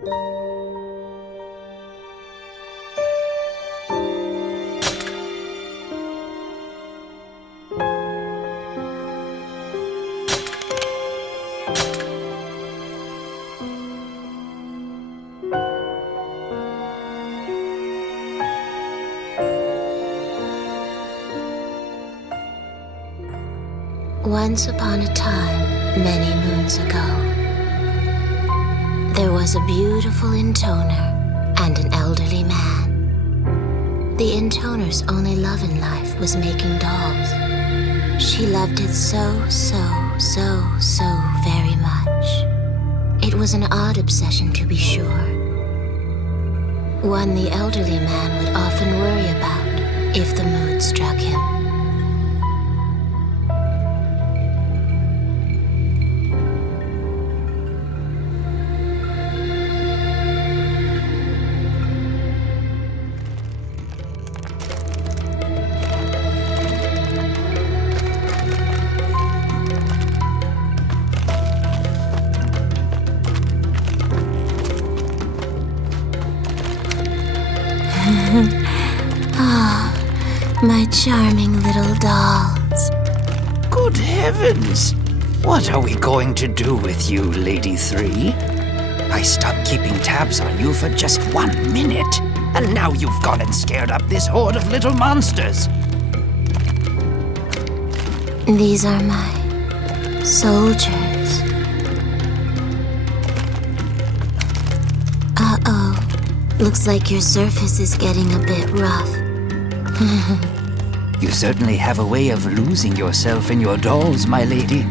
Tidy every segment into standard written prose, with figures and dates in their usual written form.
Once upon a time, many moons ago, there was a beautiful intoner and an elderly man. The intoner's only love in life was making dolls. She loved it so very much. It was an odd obsession, to be sure. One the elderly man would often worry about if the mood struck him. My charming little dolls. Good heavens! What are we going to do with you, Lady 3? I stopped keeping tabs on you for just 1 minute, and now you've gone and scared up this horde of little monsters. These are my soldiers. Uh-oh. Looks like your surface is getting a bit rough. You certainly have a way of losing yourself in your dolls, my lady.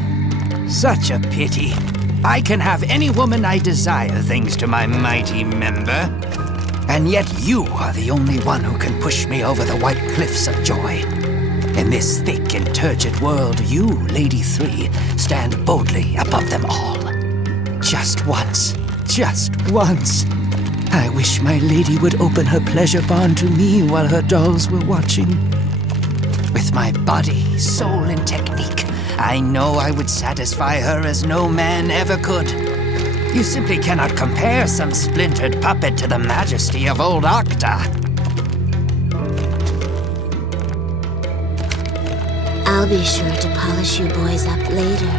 Such a pity. I can have any woman I desire thanks to my mighty member. And yet you are the only one who can push me over the white cliffs of joy. In this thick and turgid world, you, Lady 3, stand boldly above them all. Just once, I wish my lady would open her pleasure barn to me while her dolls were watching. With my body, soul, and technique, I know I would satisfy her as no man ever could. You simply cannot compare some splintered puppet to the majesty of old Octa. I'll be sure to polish you boys up later.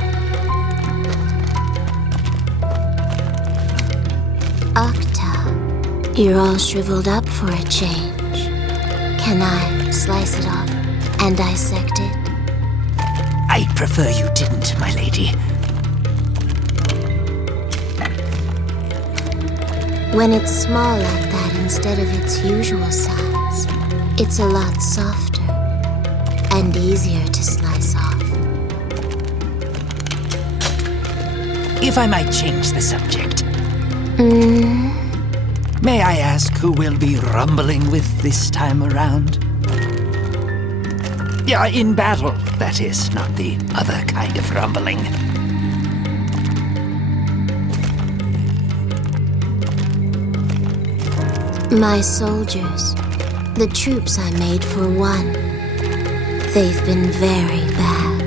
Octa, you're all shriveled up for a change. Can I slice it off and dissect it? I'd prefer you didn't, my lady. When it's small like that instead of its usual size, it's a lot softer and easier to slice off. If I might change the subject. May I ask who we'll be rumbling with this time around? Yeah, in battle, that is, not the other kind of rumbling. My soldiers, the troops I made for one, they've been very bad.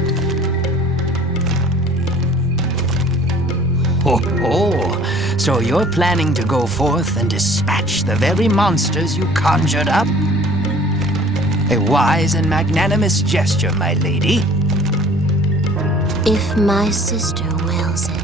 Oh, so you're planning to go forth and dispatch the very monsters you conjured up? A wise and magnanimous gesture, my lady. If my sister wills it.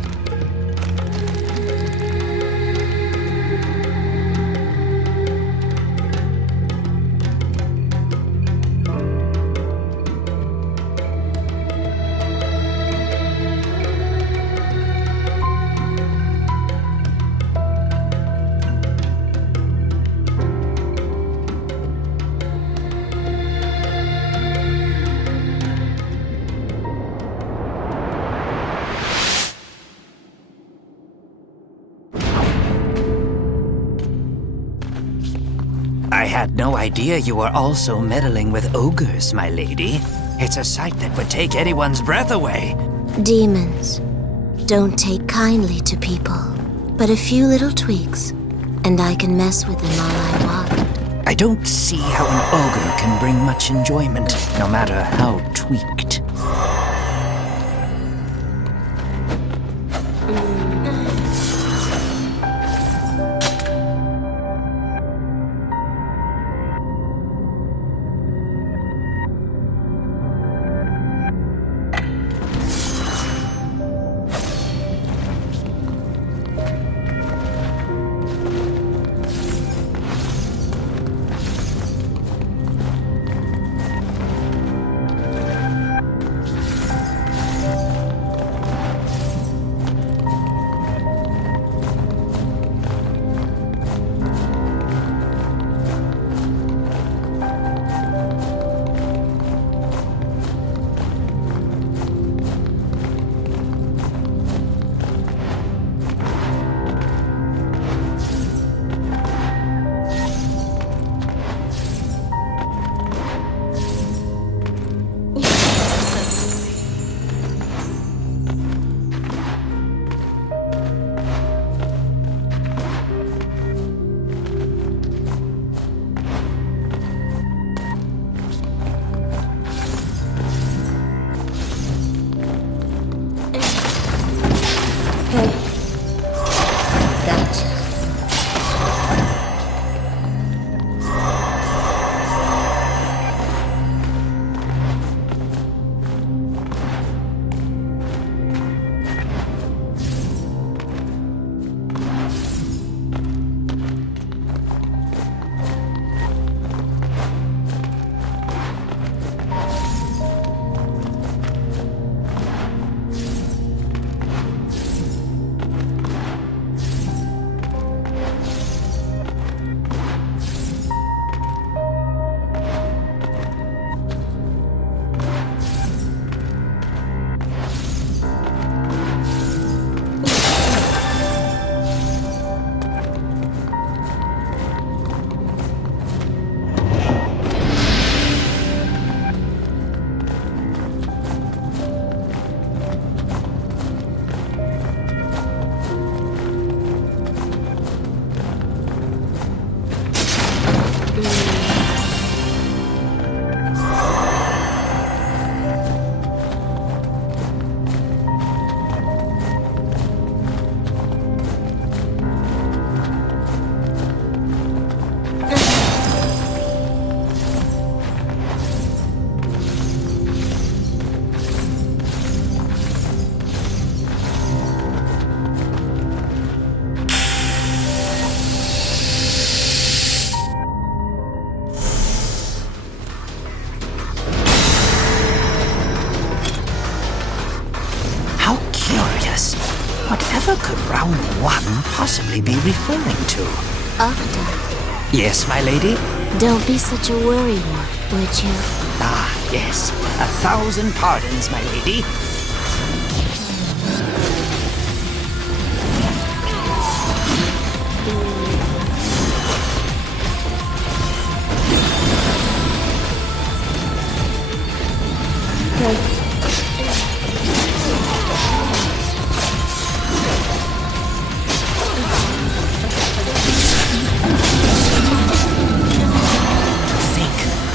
I had no idea you were also meddling with ogres, my lady. It's a sight that would take anyone's breath away. Demons don't take kindly to people, but a few little tweaks, and I can mess with them all I want. I don't see how an ogre can bring much enjoyment, no matter how tweaked. Gotcha. Whatever could round one possibly be referring to? Octa, Yes, my lady? don't be such a worrywart, would you? Ah, yes. 1,000 pardons, my lady.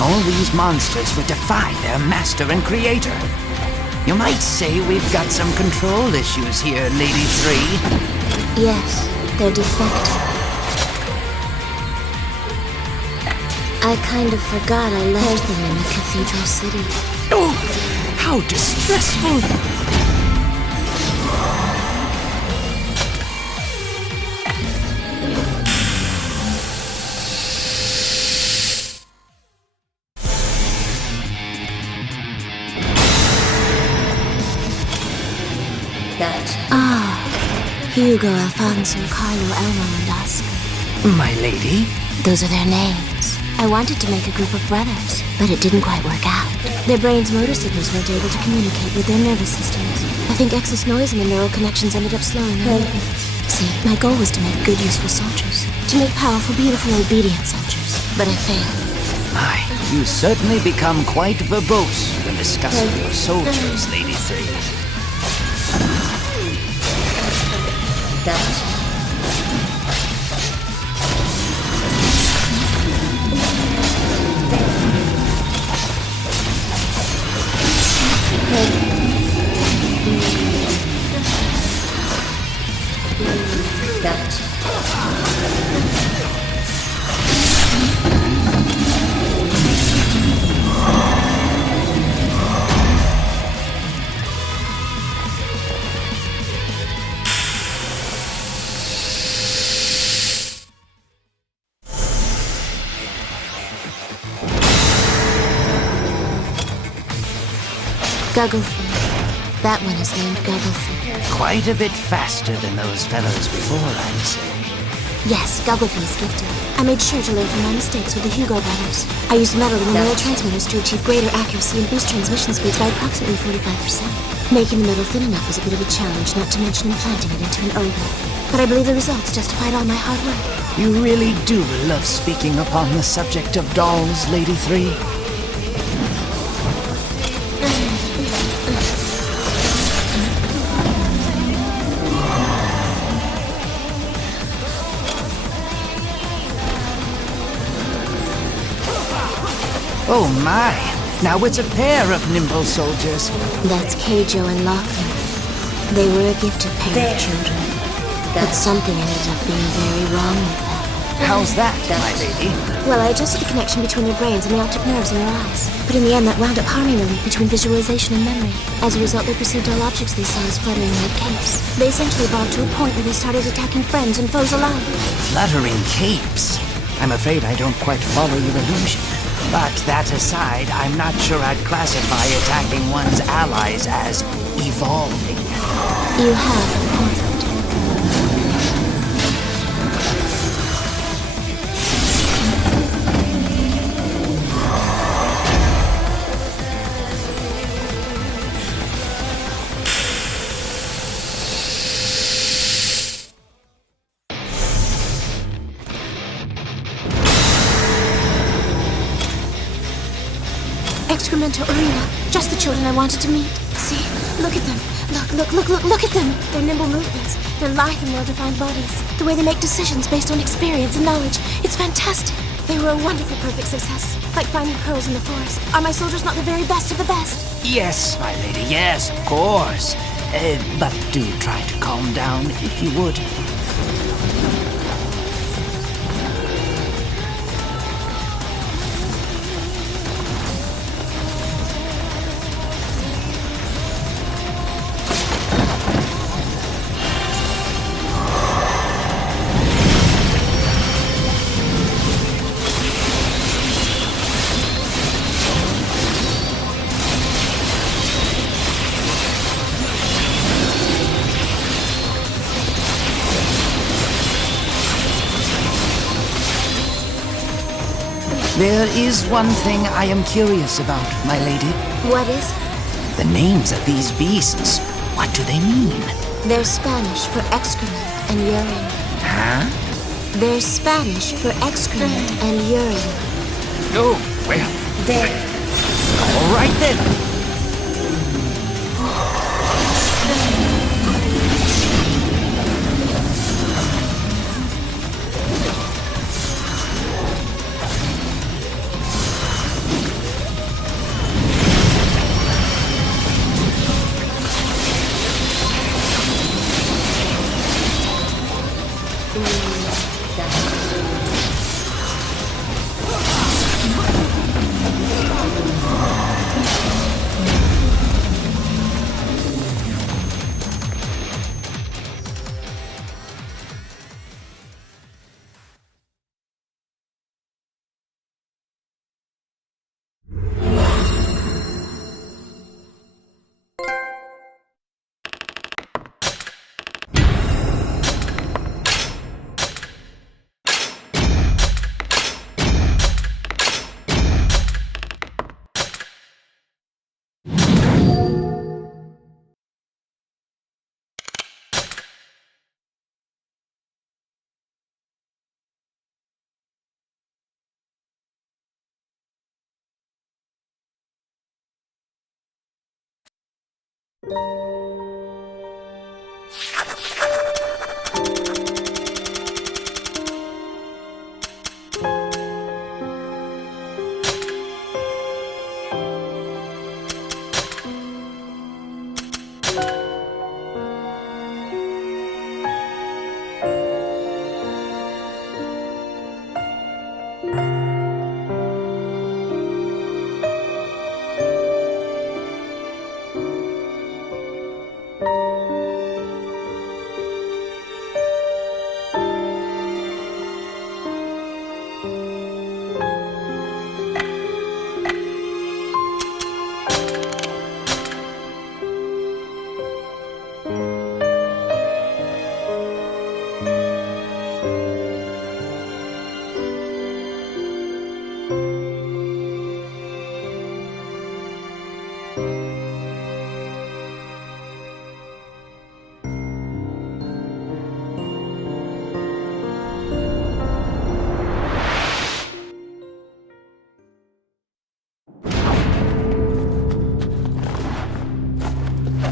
All these monsters would defy their master and creator. You might say we've got some control issues here, Lady 3. Yes, they're defective. I kind of forgot I left them in the cathedral city. Oh, how distressful! Hugo, Alfonso, Carlo, Elmo, and Oscar. My lady? Those are their names. I wanted to make a group of brothers, but it didn't quite work out. Their brains' motor signals weren't able to communicate with their nervous systems. I think excess noise in the neural connections ended up slowing them. See, my goal was to make good, useful soldiers. To make powerful, beautiful, obedient soldiers. But I failed. My, you certainly become quite verbose when discussing your soldiers, Lady 3. Gotcha. Gugglefin. That one is named Gugglefin. Quite a bit faster than those fellows before, I'd say. Yes, Gugglefin's gifted. I made sure to learn from my mistakes with the Hugo brothers. I used metal in the neurotransmitters to achieve greater accuracy and boost transmission speeds by approximately 45%. Making the metal thin enough was a bit of a challenge, not to mention implanting it into an ovum. But I believe the results justified all my hard work. You really do love speaking upon the subject of dolls, Lady 3. Oh my! Now it's a pair of nimble soldiers. That's Keijo and Lachlan. They were a gifted pair of children. But something ended up being very wrong with them. How's that, my lady? Well, I adjusted the connection between your brains and the optic nerves in your eyes. But in the end, that wound up harming the link between visualization and memory. As a result, they perceived all objects they saw as fluttering like capes. They essentially evolved to a point where they started attacking friends and foes alike. Fluttering capes? I'm afraid I don't quite follow your illusion. But that aside, I'm not sure I'd classify attacking one's allies as evolving. You have a point. Excremento Arena. Just the children I wanted to meet. See? Look at them. Look at them. Their nimble movements. Their lithe and well-defined bodies. The way they make decisions based on experience and knowledge. It's fantastic. They were a wonderful, perfect success. Like finding pearls in the forest. Are my soldiers not the very best of the best? Yes, my lady, yes, of course. But do try to calm down, if you would. There is one thing I am curious about, my lady. What is? The names of these beasts. What do they mean? They're Spanish for excrement and urine. Huh? They're Spanish for excrement and urine. Oh, well. They're... All right then.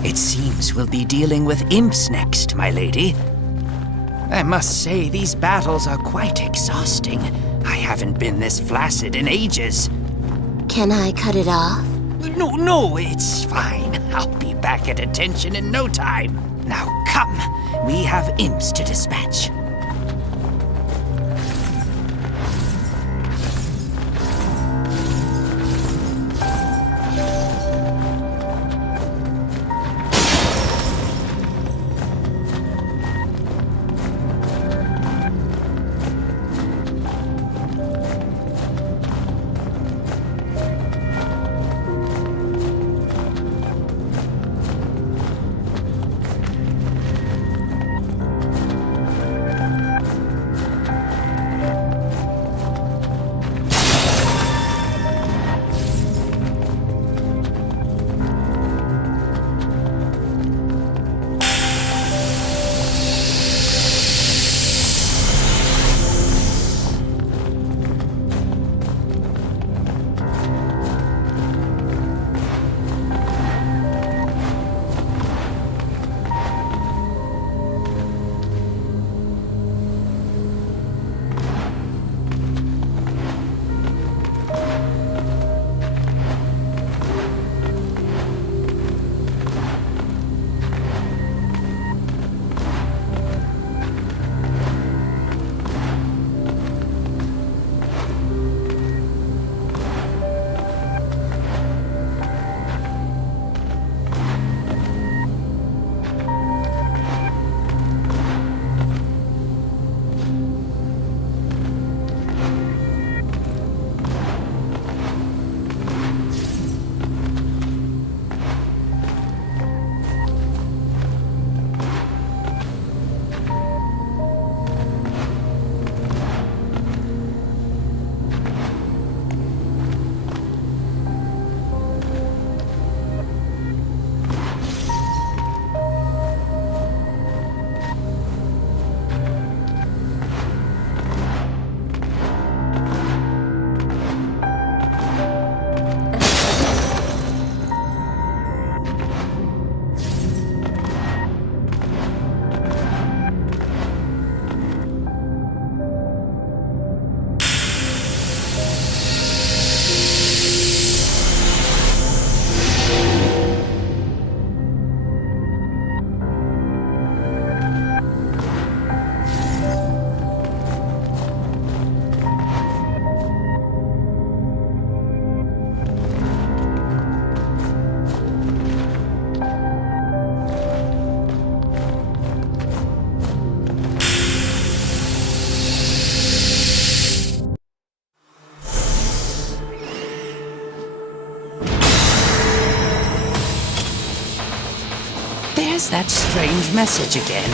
It seems we'll be dealing with imps next, my lady. I must say, these battles are quite exhausting. I haven't been this flaccid in ages. Can I cut it off? No, it's fine. I'll be back at attention in no time. Now come, we have imps to dispatch. There's that strange message again.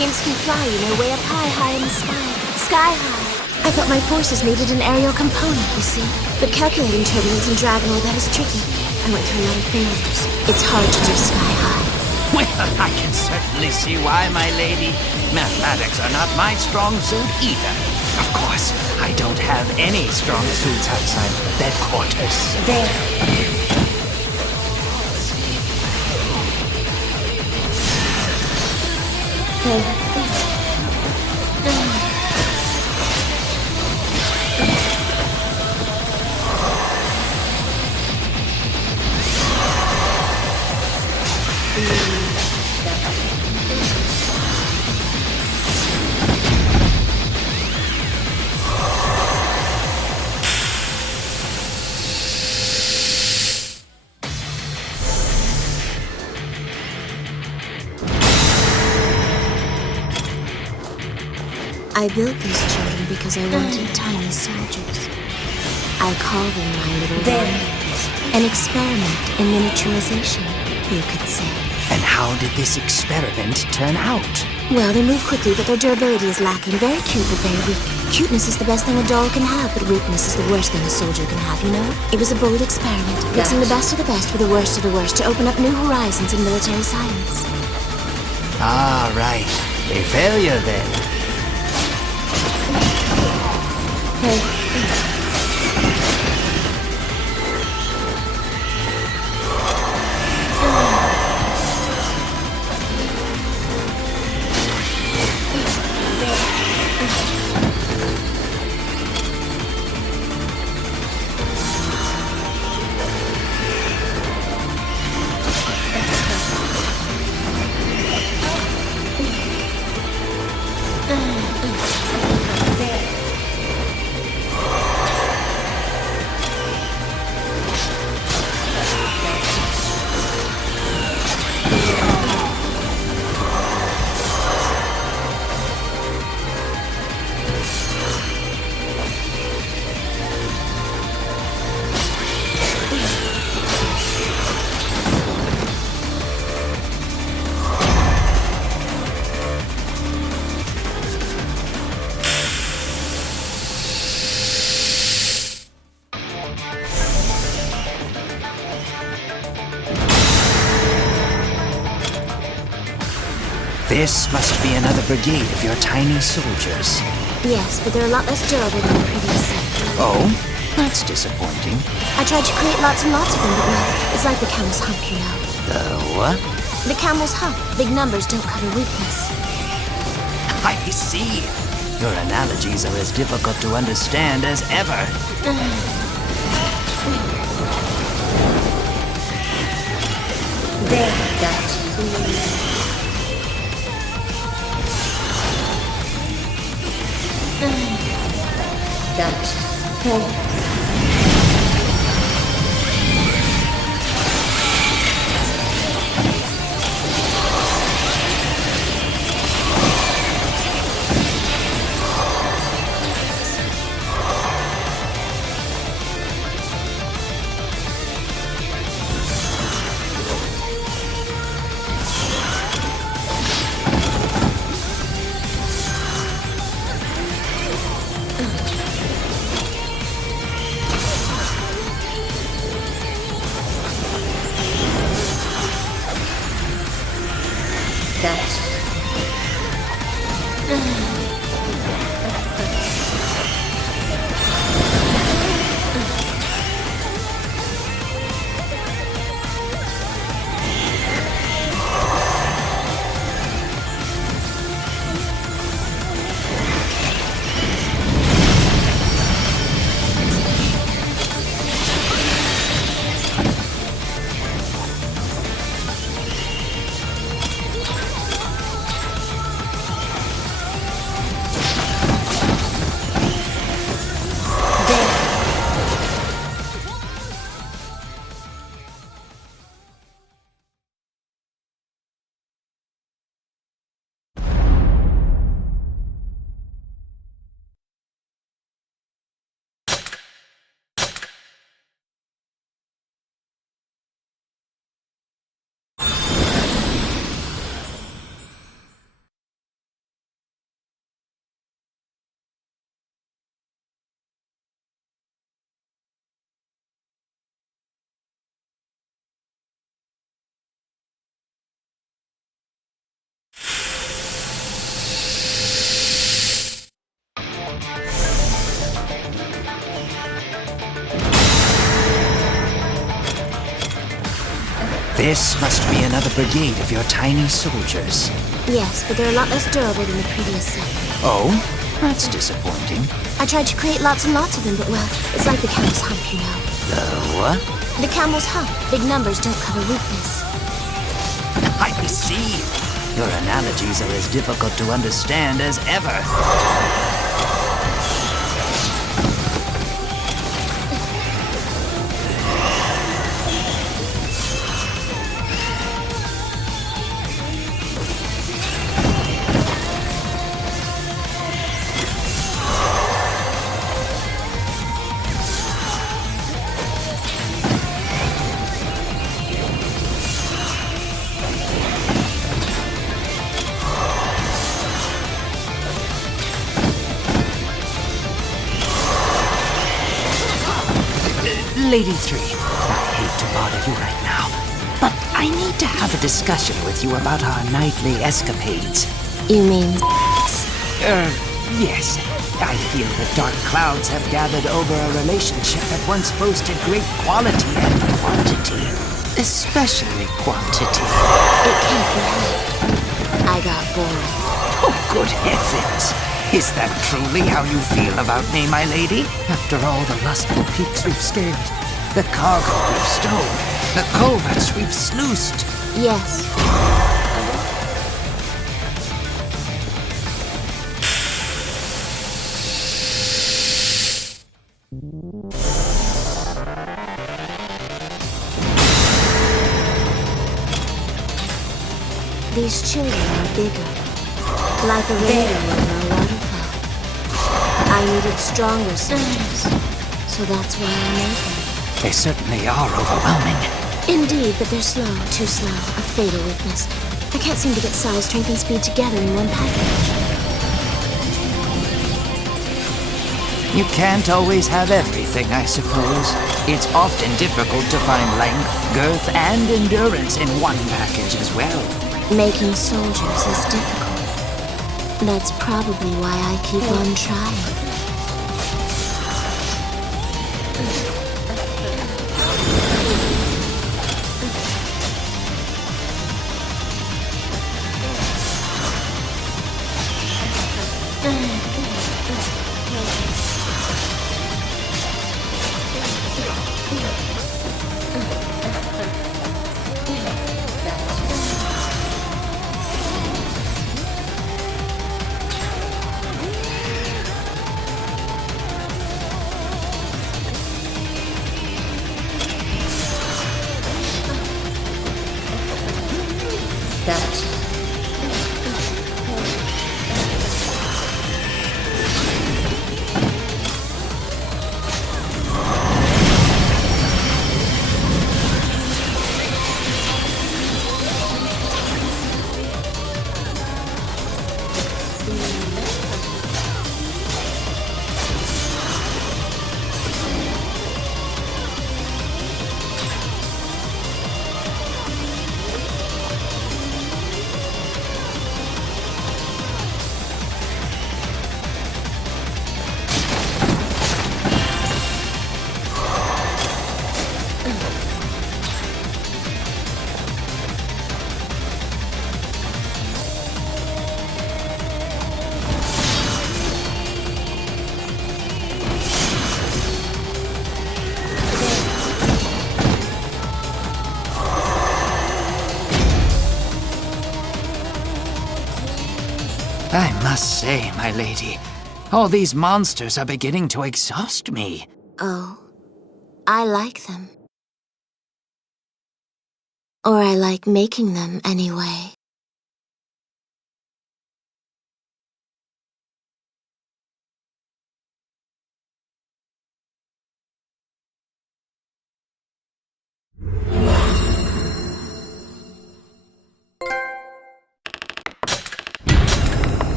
Imps can fly, you know, way up high, high in the sky. Sky high. I thought my forces needed an aerial component, you see. But calculating turbulence and drag and all that is tricky. I went through a lot of failures. It's hard to do sky high. Well, I can certainly see why, my lady. Mathematics are not my strong suit either. Of course, I don't have any strong suits outside bed quarters. There. I built these children because I wanted tiny soldiers. I call them my little wonders. An experiment in miniaturization, you could say. And how did this experiment turn out? Well, they move quickly, but their durability is lacking. Very cute, but very weak. Cuteness is the best thing a doll can have, but weakness is the worst thing a soldier can have, you know? It was a bold experiment, mixing the best of the best with the worst of the worst to open up new horizons in military science. Ah, right. A failure, then. This must be another brigade of your tiny soldiers. Yes, but they're a lot less durable than the previous set. Oh? That's disappointing. I tried to create lots and lots of them, but well, it's like the camel's hump, you know. The what? The camel's hump. Big numbers don't cover weakness. I see. Your analogies are as difficult to understand as ever. There, that. This must be another brigade of your tiny soldiers. Yes, but they're a lot less durable than the previous set. Oh? That's disappointing. I tried to create lots and lots of them, but well, it's like the camel's hump, you know. The what? The camel's hump. Big numbers don't cover weakness. I see. Your analogies are as difficult to understand as ever. Lady 3, I hate to bother you right now, but I need to have a discussion with you about our nightly escapades. You mean Yes. I feel that dark clouds have gathered over a relationship that once boasted great quality and quantity. Especially quantity. it can't be helped? I got bored. Oh, good heavens! Is that truly how you feel about me, my lady? After all the lustful peaks we've scaled, the cargo we've stowed, the culverts we've sluiced. Yes. These children are bigger, like a rainbow over a waterfall. I needed stronger soldiers, so that's why I made them. They certainly are overwhelming. Indeed, but they're slow, too slow, a fatal weakness. I can't seem to get size, strength, and speed together in one package. You can't always have everything, I suppose. It's often difficult to find length, girth, and endurance in one package as well. Making soldiers is difficult. That's probably why I keep on trying. I must say, my lady, all these monsters are beginning to exhaust me. Oh, I like them. Or I like making them anyway.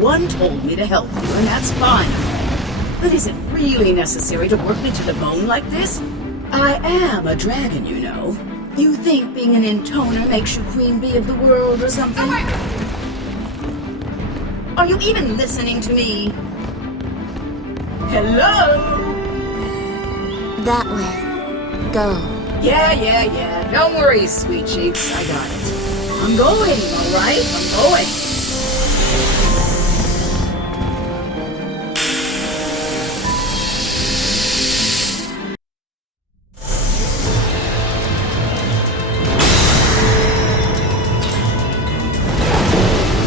One told me to help you, and that's fine. But is it really necessary to work me to the bone like this? I am a dragon, you know. You think being an intoner makes you queen bee of the world or something? Are you even listening to me? Hello? That way. Go. Yeah. Don't worry, sweet cheeks. I got it. I'm going, all right? I'm going.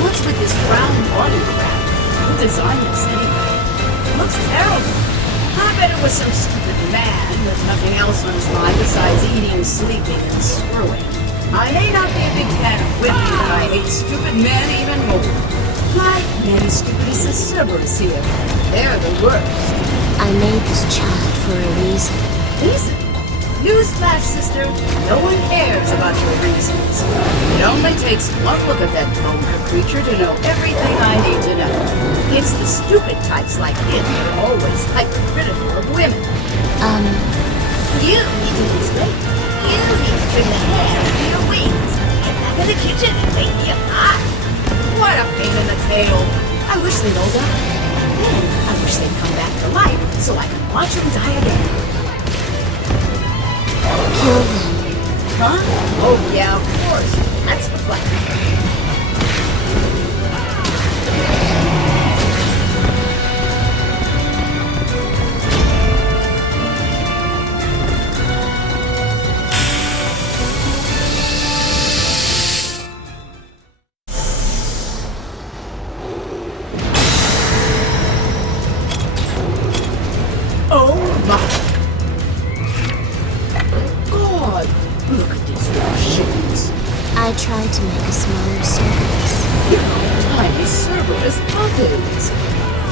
What's with this round body crap? Who designed this anyway? Looks terrible. I bet it was some stupid man with nothing else on his mind besides eating, sleeping, and screwing. I may not be a big fan of women, but I hate stupid men even more. Like men stupid as the Cerberus here. They're the worst. I made this child for a reason. Reason? Newsflash, sister. No one cares about your reasons. It only takes one look at that vulgar creature to know everything I need to know. It's the stupid types like him that are always hypercritical of women. You need to lose weight. You need to trim the hair under your wings. Get back in the kitchen and make me a pie. What a pain in the tail. I wish they'd all die. Then I wish they'd come back to life so I could watch them die again. Kill them. Huh? Oh yeah, of course. That's the plan. Oh my God! Look at these little shits. I tried to make a smaller surface. You know, tiny Cerberus puppies.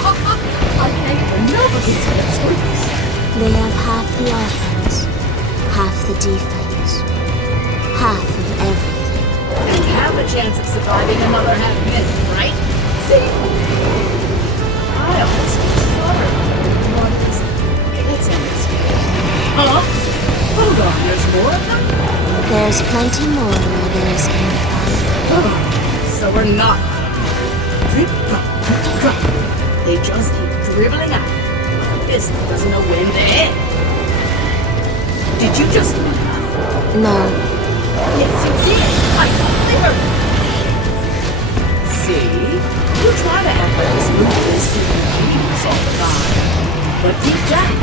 I can't even navigate that surface. They have half the offense, half the defense, half of everything. And have a chance of surviving another half minute, right? See? I almost feel sorry for the puppies. Let's end this game. Huh? Hold on, there's more of them? There's plenty more where theirs came from. Oh, so we're not. Drip, drop, drip, drop. They just keep dribbling out. Like a fist that doesn't know when to end. Did you just laugh? No, Yes, you did. I totally heard it. See? You try to act like this movie is keeping dreams all the time. But deep down,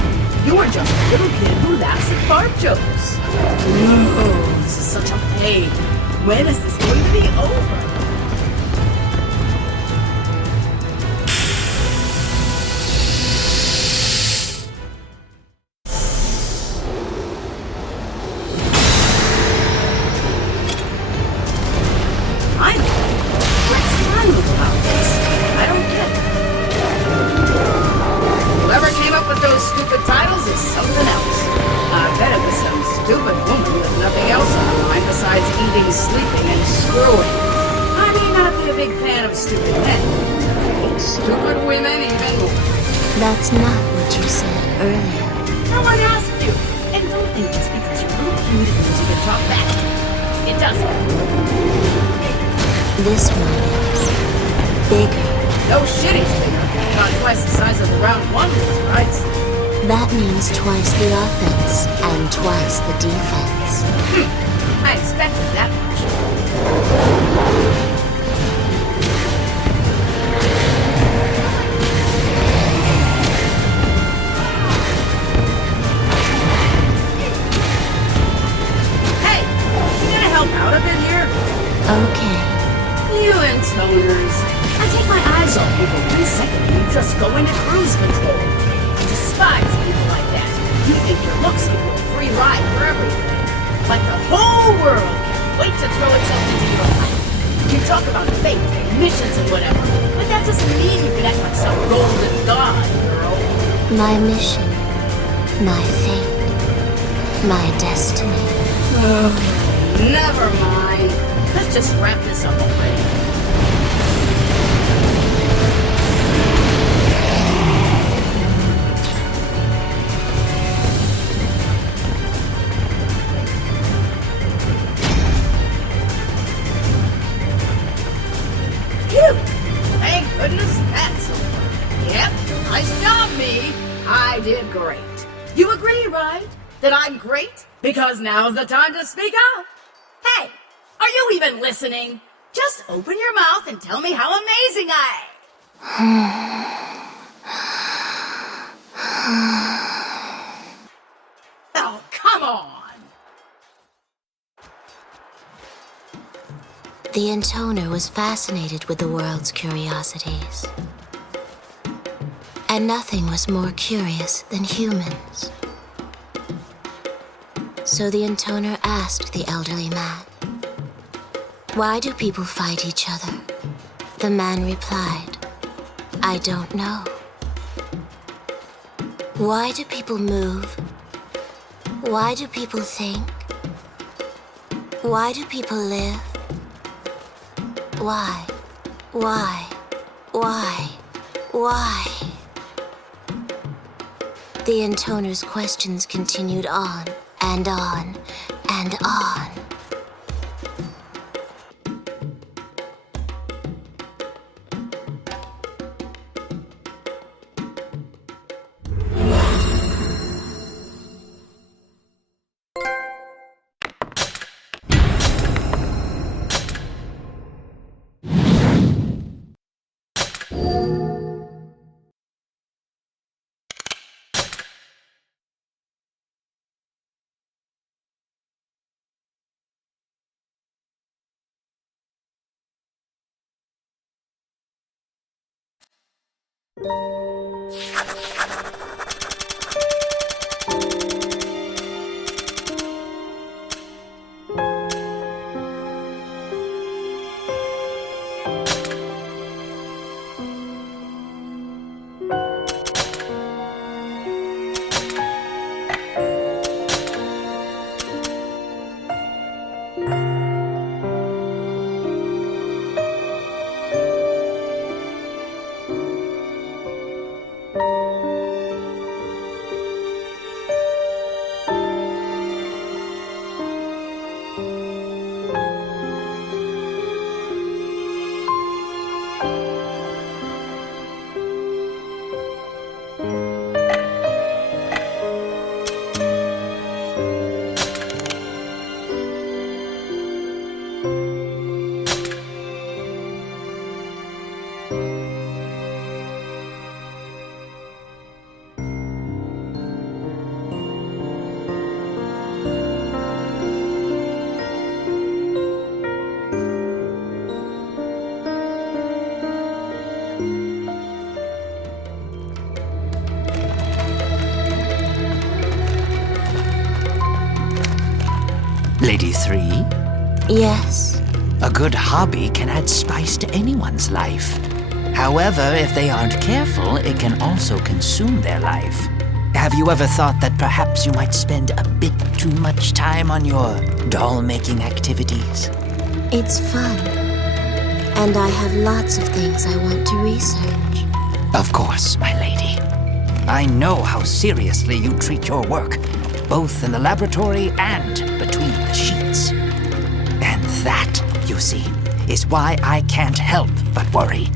you are just a little kid who laughs at fart jokes. Oh, this is such a pain. When is this going to be over? What's funny about this? I don't get it. Whoever came up with those stupid titles is something else. I bet it was some stupid woman with nothing else on her mind besides eating, sleeping, and screwing. I may not be a big fan of stupid men, but I hate stupid women even more. that's not what you said earlier. No one asked you. And don't think just because you're a little cute it means you can talk back. It doesn't. This one is bigger. No shit, he's bigger. About twice the size of the round one was, right? That means twice the offense and twice the defense. I expected that much. Hey, you gonna help out a bit here? Okay, You intoners. I take my eyes off you for 1 second and you just go into cruise control. I despise people like that. You think your looks give you a free ride for everything. Like the whole world can't wait to throw itself into your life. You talk about fate and missions and whatever, but that doesn't mean you can act like some golden god, girl. my mission, my fate, my destiny. Never mind. Let's just wrap this up already. Phew! Thank goodness that's over. Yep, nice job, me. I did great. You agree, right? That I'm great? Because now's the time to speak up. Hey, are you even listening? Just open your mouth and tell me how amazing I am. Oh, come on. The intoner was fascinated with the world's curiosities. And nothing was more curious than humans. So the intoner asked the elderly man, Why do people fight each other? The man replied, I don't know. Why do people move? Why do people think? Why do people live? Why? Why? The intoner's questions continued on and on and on. Lady 3? Yes. A good hobby can add spice to anyone's life. However, if they aren't careful, it can also consume their life. Have you ever thought that perhaps you might spend a bit too much time on your doll-making activities? It's fun. And I have lots of things I want to research. Of course, my lady. I know how seriously you treat your work, both in the laboratory and between the sheets. And that, you see, is why I can't help but worry.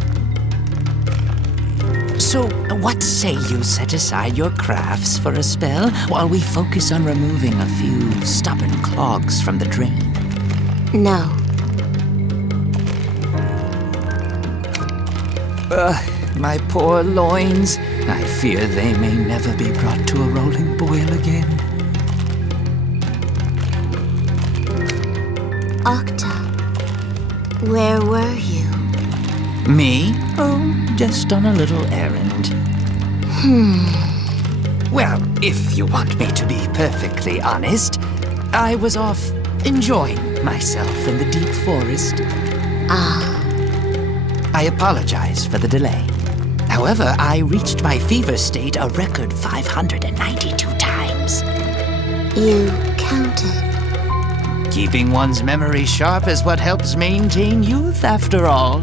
So, what say you set aside your crafts for a spell while we focus on removing a few stubborn clogs from the drain? No. My poor loins. I fear they may never be brought to a rolling boil again. Octa, where were you? Me? Oh, just on a little errand. Well, if you want me to be perfectly honest, I was off enjoying myself in the deep forest. Ah. I apologize for the delay. However, I reached my fever state a record 592 times. You counted. Keeping one's memory sharp is what helps maintain youth, after all.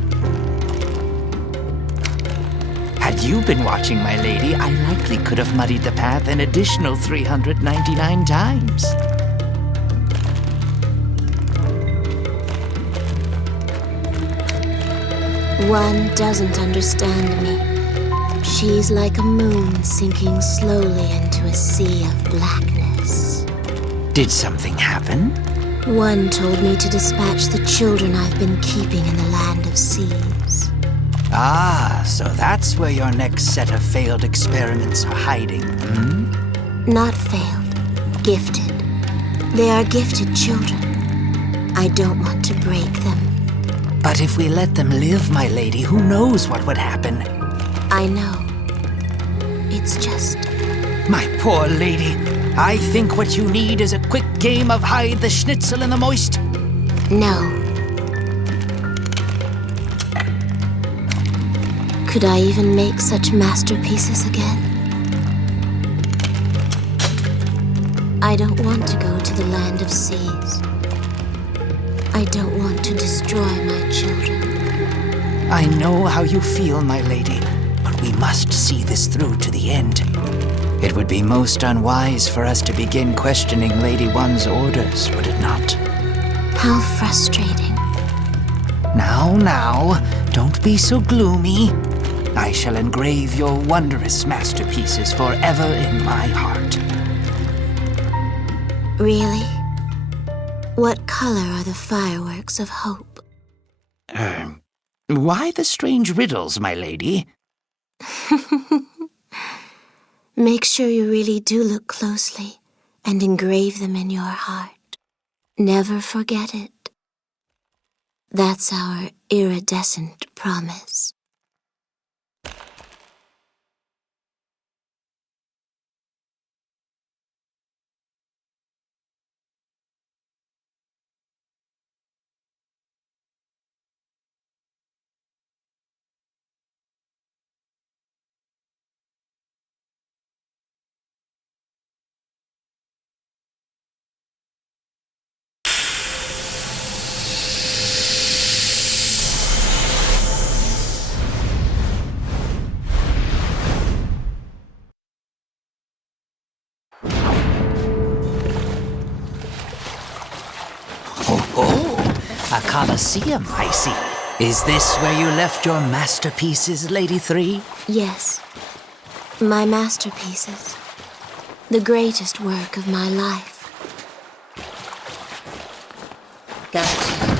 Had you been watching, my lady, I likely could have muddied the path an additional 399 times. One doesn't understand me. She's like a moon sinking slowly into a sea of blackness. Did something happen? One told me to dispatch the children I've been keeping in the land of seeds. Ah, so that's where your next set of failed experiments are hiding, Not failed. Gifted. They are gifted children. I don't want to break them. But if we let them live, my lady, who knows what would happen? I know. It's just... My poor lady, I think what you need is a quick game of hide the schnitzel in the moist. No. Could I even make such masterpieces again? I don't want to go to the land of seas. I don't want to destroy my children. I know how you feel, my lady, but we must see this through to the end. It would be most unwise for us to begin questioning Lady One's orders, would it not? How frustrating. Now, don't be so gloomy. I shall engrave your wondrous masterpieces forever in my heart. Really? What color are the fireworks of hope? Why the strange riddles, my lady? Make sure you really do look closely and engrave them in your heart. Never forget it. That's our iridescent promise. A Colosseum, I see. Is this where you left your masterpieces, Lady Three? Yes, my masterpieces. The greatest work of my life. Gotcha.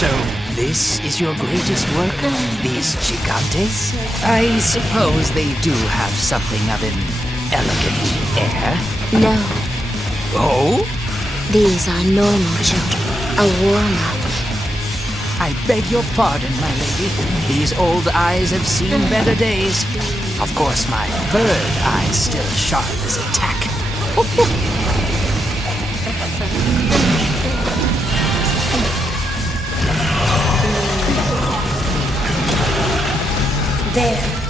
So this is your greatest work? These gigantes? I suppose they do have something of an elegant air. No, Oh? these are normal children. A warm-up. I beg your pardon, my lady. These old eyes have seen better days. Of course, my bird eye's still sharp as a tack. There.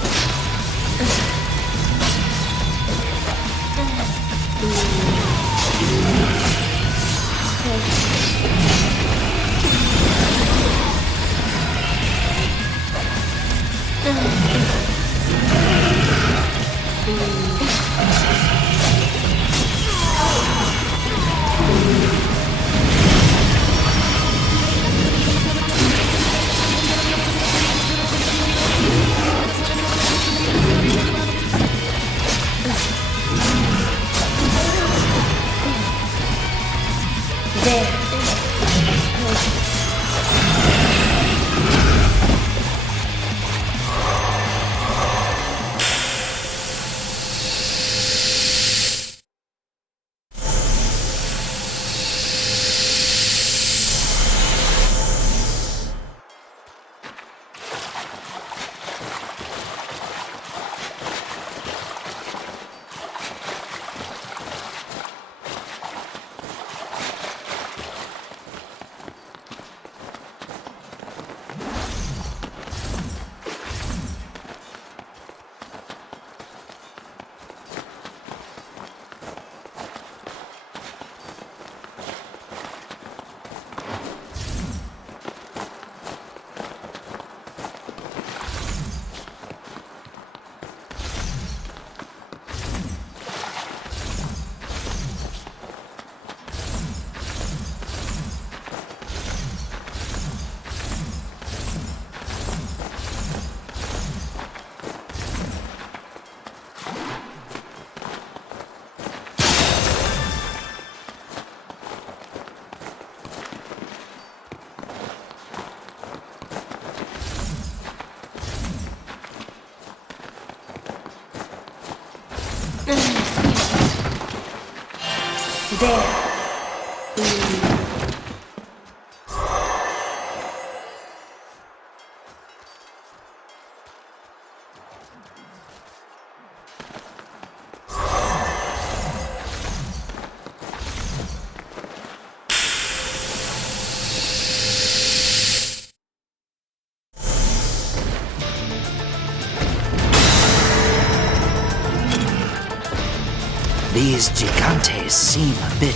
These gigantes seem a bit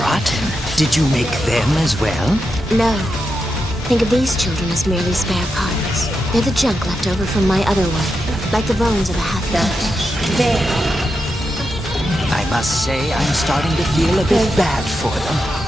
rotten. Did you make them as well? No. Think of these children as merely spare parts. They're the junk left over from my other one, like the bones of a half-fish. I must say I'm starting to feel a bit bad for them.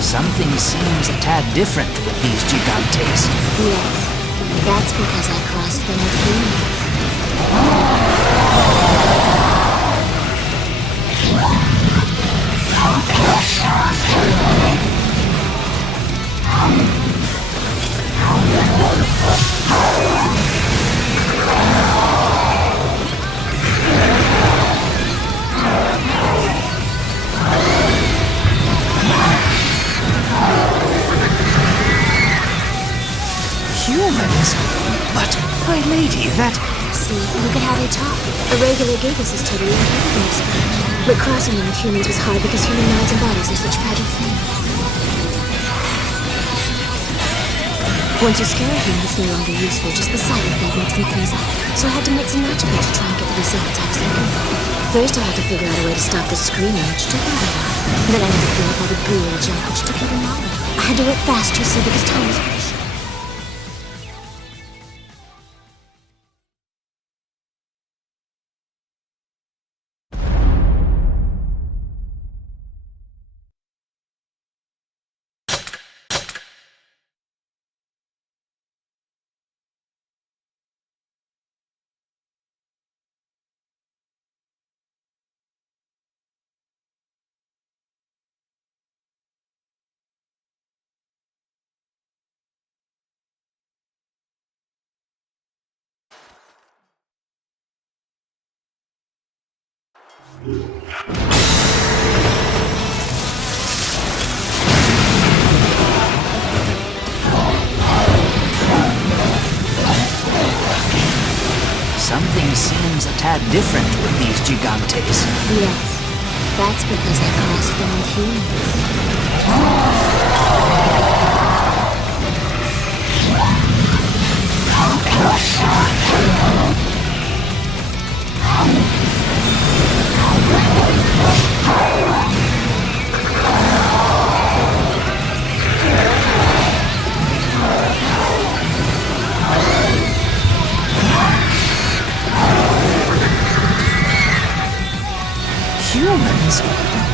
Something seems a tad different with these gigantes. Yes, that's because I crossed them with humans. Humans? But, my lady, that... See, look at how they talk. A regular Gigas is totally incapable of speech. But crossing them with humans was hard because human minds and bodies are such fragile things. Once you scare a human, it's no longer useful. Just the sight of that makes them freeze up. So I had to mix and match a bit to try and get the results I was looking for. First, I had to figure out a way to stop the screaming, which took a little while. Then I had to clean up all the goo and junk, which took even longer. I had to work fast, you see, because time was pretty short. Something seems a tad different with these gigantes. Yes, that's because I crossed them with humans. Humans?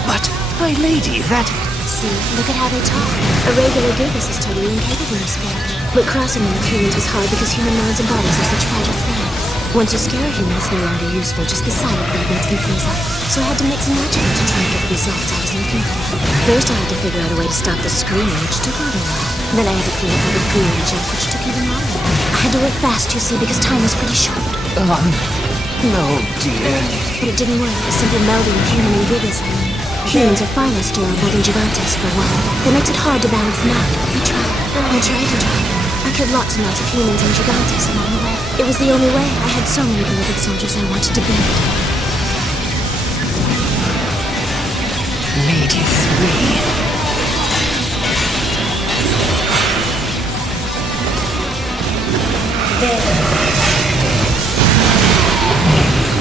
But, my lady, that... See, look at how they talk. A regular Gigas is totally incapable of speech. But crossing them with humans was hard because human minds and bodies are such fragile things. Once you scare a human, it's no longer useful. Just the sight of that makes them freeze up. So I had to mix and match a bit to try and get the results I was looking for. First, I had to figure out a way to stop the screaming, which took a little while. Then I had to clean up all the goo and junk, which took even longer. I had to work fast, you see, because time was pretty short. No, dear. But it didn't work. A simple melding of human and Gigas. Humans are far less durable than gigantes, for one. That makes it hard to balance them out. I tried to try. I killed lots and lots of humans and gigantes along the way. It was the only way. I had so many beloved soldiers I wanted to build. Lady 3.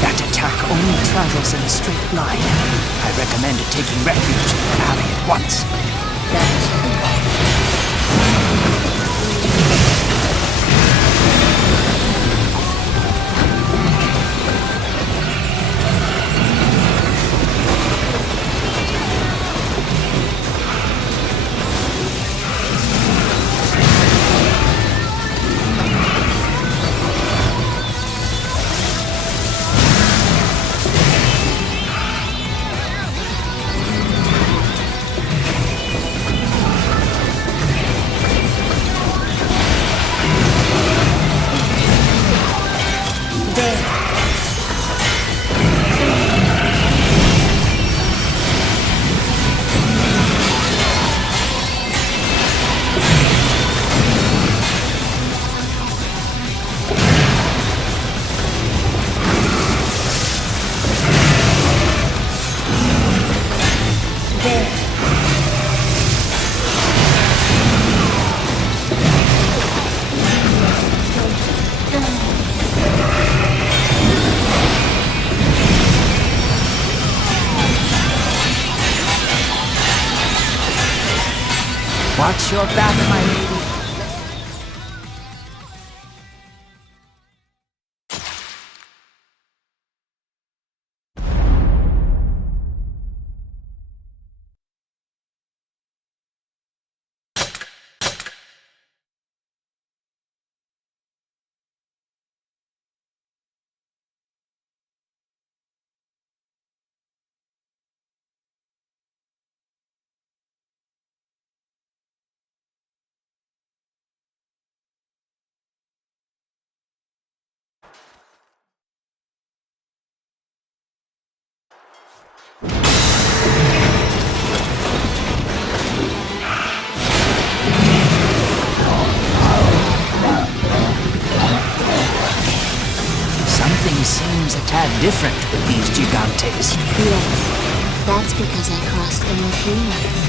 That attack only travels in a straight line. I recommend taking refuge in an alley at once. Watch your back, my lady. seems a tad different with these gigantes. Yes, that's because I crossed them with humans.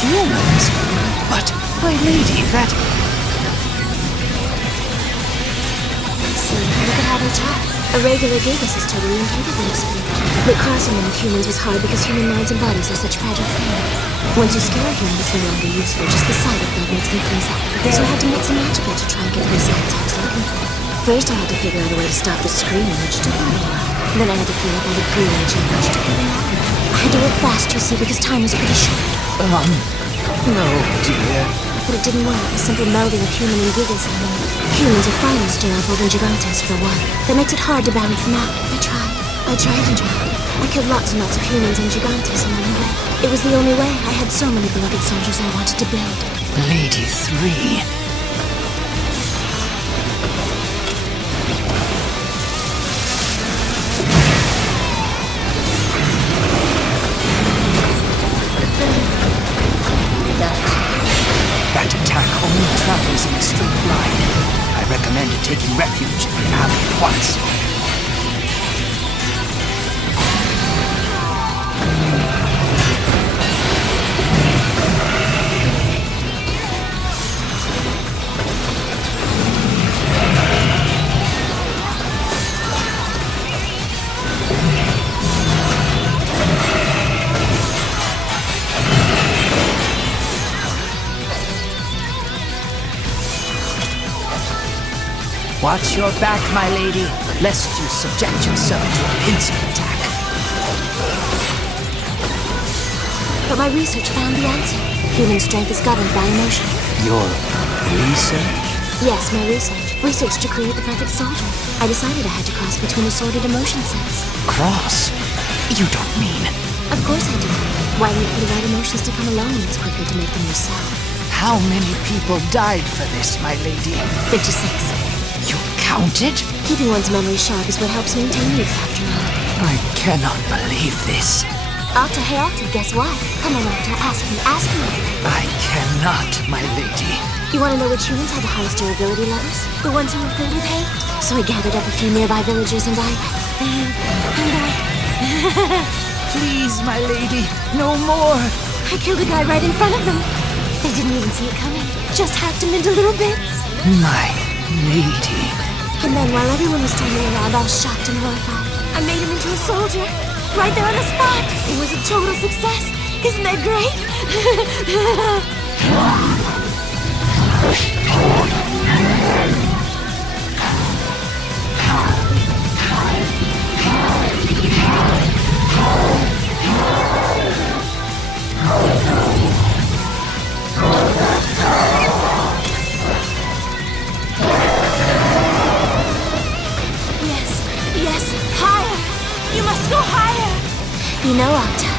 Humans? But, my lady, that... See, look at how they talk. A regular Gigas is totally incapable of speech. But crossing them with humans was hard because human minds and bodies are such fragile things. Once you scare a human, it's no longer useful. Just the sight of blood makes them freeze up. So I had to make some magical to try and get the results I was looking for. First, I had to figure out a way to stop the screaming, which took me a while. Then I had to clean up all the green energy, which took even longer. I had to work fast, you see, because time was pretty short. No, dear. But it didn't work. A simple melding of human and Gigas I made. Humans are far more sterile than gigantes, for one. That makes it hard to balance them out. I tried and tried. I killed lots and lots of humans and gigantes along the way. It was the only way. I had so many beloved soldiers I wanted to build. Lady 3. That attack only travels in a straight line. I recommend taking refuge in the alley at once. Watch your back, my lady, lest you subject yourself to a pincer attack. But my research found the answer. Human strength is governed by emotion. Your research? Yes, my research. Research to create the perfect soldier. I decided I had to cross between assorted emotion sets. Cross? You don't mean... Of course I do. Why wait for the right emotions to come along when it's quicker to make them yourself? How many people died for this, my lady? 56. You counted? Keeping one's memory sharp is what helps maintain youth, after all. I cannot believe this. Octa, hey Octa, guess what? Come on, Octa, ask me. I cannot, my lady. You want to know which humans had the highest durability levels? The ones who were filled with hate? So I gathered up a few nearby villagers and I... Please, my lady, no more. I killed a guy right in front of them. They didn't even see it coming. Just hacked him into little bits. My lady. And then while everyone was standing around all shocked and horrified, I made him into a soldier. Right there on the spot. It was a total success. Isn't that great? Yes, higher. You must go higher. You know, Octa,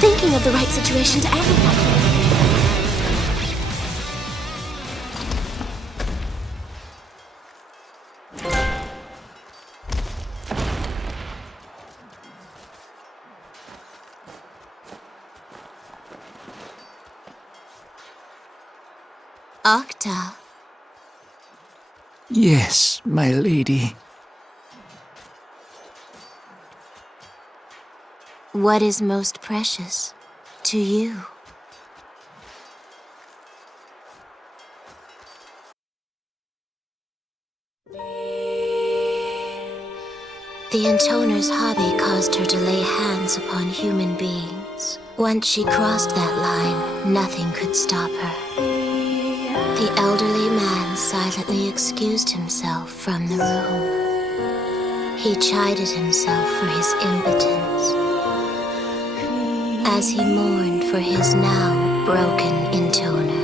thinking of the right situation to amplify it. Octa. Yes, my lady. What is most precious to you? The intoner's hobby caused her to lay hands upon human beings. Once she crossed that line, nothing could stop her. The elderly man silently excused himself from the room. He chided himself for his impotence as he mourned for his now broken intoner.